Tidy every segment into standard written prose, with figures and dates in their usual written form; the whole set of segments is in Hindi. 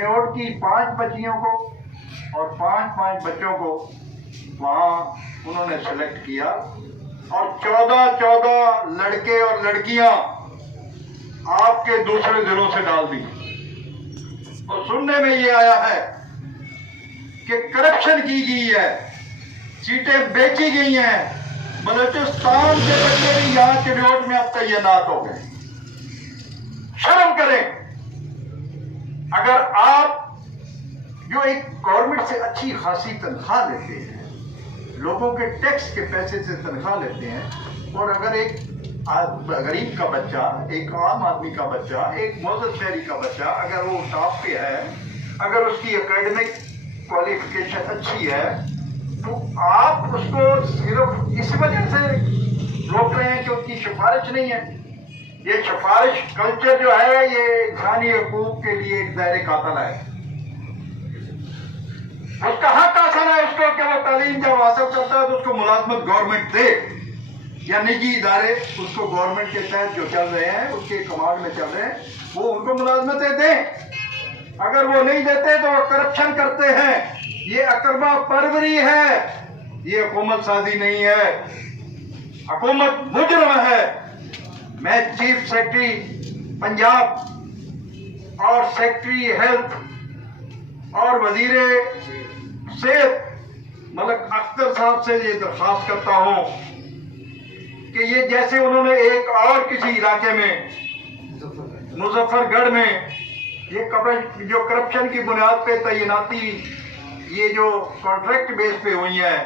चिन्नौट की 5 बच्चियों को और 5 बच्चों को वहाँ उन्होंने सेलेक्ट किया और 14 लड़के और लड़कियां आपके दूसरे जिलों से डाल दी। और सुनने में ये आया है कि करप्शन की गई है, सीटें बेची गई हैं। बलूचिस्तान के बच्चे भी यहाँ चिन्नौट में अब तैनात हो गए। शर्म करें। अगर आप जो एक गवर्नमेंट से अच्छी खासी तनख्वाह लेते हैं, लोगों के टैक्स के पैसे से तनख्वाह लेते हैं, और अगर एक गरीब का बच्चा, एक आम आदमी का बच्चा, एक मौजूद शहरी का बच्चा अगर वो टॉप पे है, अगर उसकी एकेडमिक क्वालिफिकेशन अच्छी है, तो आप उसको सिर्फ इस वजह से रोक रहे हैं कि उसकी सिफारिश नहीं है। ये सिफारिश कल्चर जो है ये इंसानी हकूक के लिए एक ज़हर कातिल है। उसका हक हासिल है उसको कि वो तालीम जब हासिल करता है तो उसको मुलाजमत गवर्नमेंट दे, या निजी इदारे उसको गवर्नमेंट के तहत जो चल रहे हैं, उसके कमांड में चल रहे हैं, वो उनको मुलाजमतें दें। अगर वो नहीं देते तो वो करप्शन करते हैं। ये अकरबा परवरी है, ये हुकूमत साजी नहीं है। हुकूमत मुजरम है। मैं चीफ सेक्रेटरी पंजाब और सेक्रेटरी हेल्थ और वजीरे सेहत मलक अख्तर साहब से ये दरख्वास्त करता हूं कि ये जैसे उन्होंने एक और किसी इलाके में मुजफ्फरगढ़ में ये जो करप्शन की बुनियाद पे तैनाती, ये जो कॉन्ट्रैक्ट बेस पे हुई है,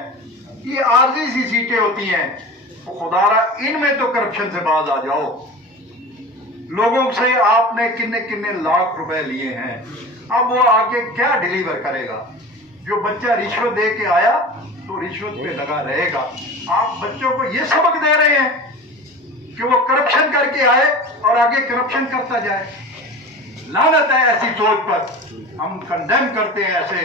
ये आर्जी सी सीटें होती हैं, तो खुदारा इनमें तो करप्शन से बाज आ जाओ। लोगों से आपने किन्ने किन्ने लाख रुपए लिए हैं, अब वो आके क्या डिलीवर करेगा? जो बच्चा रिश्वत दे के आया तो रिश्वत पे लगा रहेगा। आप बच्चों को ये सबक दे रहे हैं कि वो करप्शन करके आए और आगे करप्शन करता जाए। लानत है ऐसी सोच पर। हम कंडेम करते हैं ऐसे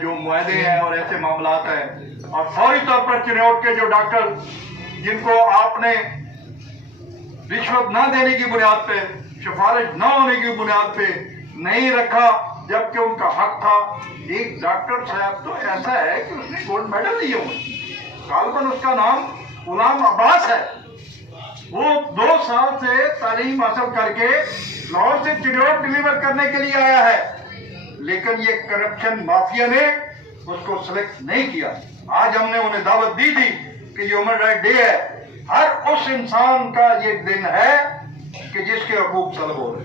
जो मुआहदे हैं और ऐसे मामलात हैं। और फौरी तौर पर चिन्नौट के जो डॉक्टर जिनको आपने रिश्वत ना देने की बुनियाद पे, सिफारिश ना होने की बुनियाद पे नहीं रखा, जबकि उनका हक था। एक डॉक्टर साहब तो ऐसा है कि उसने गोल्ड मेडल लिए हुए, गालबन उसका नाम गुलाम अब्बास है। वो 2 साल से तालीम हासिल करके लाहौर से चिन्नौट डिलीवर करने के लिए आया है, लेकिन ये करप्शन माफिया ने उसको सिलेक्ट नहीं किया। आज हमने उन्हें दावत दी थी कि ह्यूमन राइट डे है। हर उस इंसान का ये दिन है कि जिसके हकूक सल्ब हो रहे,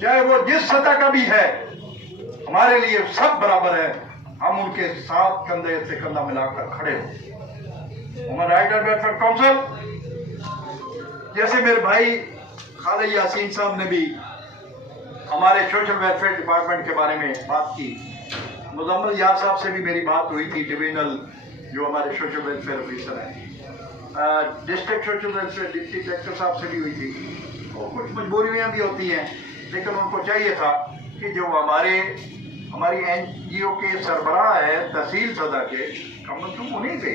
चाहे वो जिस सतह का भी है। हमारे लिए सब बराबर है। हम उनके साथ कंधे से कंधा मिलाकर खड़े हो। Human right and welfare council, जैसे मेरे भाई खालिद यासीन साहब ने भी हमारे सोशल वेलफेयर डिपार्टमेंट के बारे में बात की, मुजम्मिल यार साहब से भी मेरी बात हुई थी, डिविजनल जो हमारे सोशल वेलफेयर ऑफिसर हैं, district social welfare deputy collector साहब से भी हुई थी। और कुछ मजबूरियाँ भी होती हैं, लेकिन उनको चाहिए था कि जो हमारी NGO के सरबराह है तहसील सदर के, कम से कम उन्हीं पे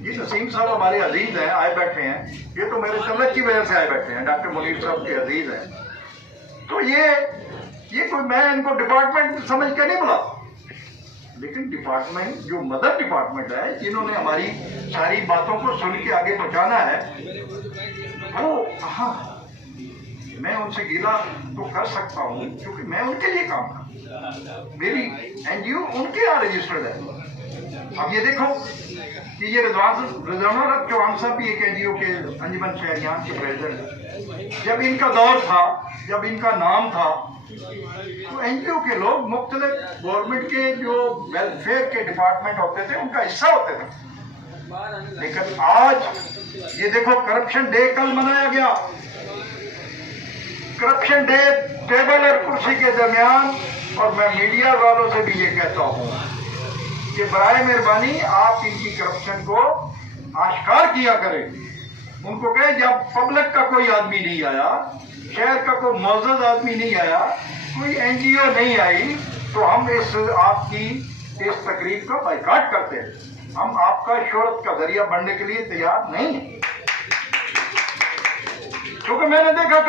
ये नसीम साहब हमारे अजीज हैं, आए बैठे हैं। ये तो मेरे तलक की वजह से आए बैठे हैं, डॉक्टर मुनीर साहब के अजीज हैं। तो ये कोई मैं इनको डिपार्टमेंट समझ के नहीं बुला, लेकिन डिपार्टमेंट जो मदर डिपार्टमेंट है, जिन्होंने हमारी सारी बातों को सुन के आगे पहुंचाना है, वो हाँ, मैं उनसे गिला तो कर सकता हूँ क्योंकि मैं उनके लिए काम करता हूँ। मेरी NGO उनके यहाँ रजिस्टर्ड है। अब ये देखो कि ये रिजवाना चौहान साहब भी एक NGO के अंजुमन शहरियान के प्रेसिडेंट हैं। जब इनका दौर था, जब इनका नाम था, तो NGO के लोग मुख्तलिफ गवर्नमेंट के जो वेलफेयर के डिपार्टमेंट होते थे उनका हिस्सा होते थे। लेकिन आज ये देखो करप्शन डे कल मनाया गया। करप्शन डे टेबल और कुर्सी के दरमियान, और मैं मीडिया वालों से भी ये कहता हूँ कि बराए मेहरबानी आप इनकी करप्शन को आश्कार किया करें। उनको कहें जब पब्लिक का कोई आदमी नहीं आया, शहर का कोई मौजूद आदमी नहीं आया, कोई NGO नहीं आई, तो हम आपकी इस तकरीब का बाइकाट करते हैं। हम आपका शोहरत का जरिया बनने के लिए तैयार नहीं है, क्योंकि मैंने देखा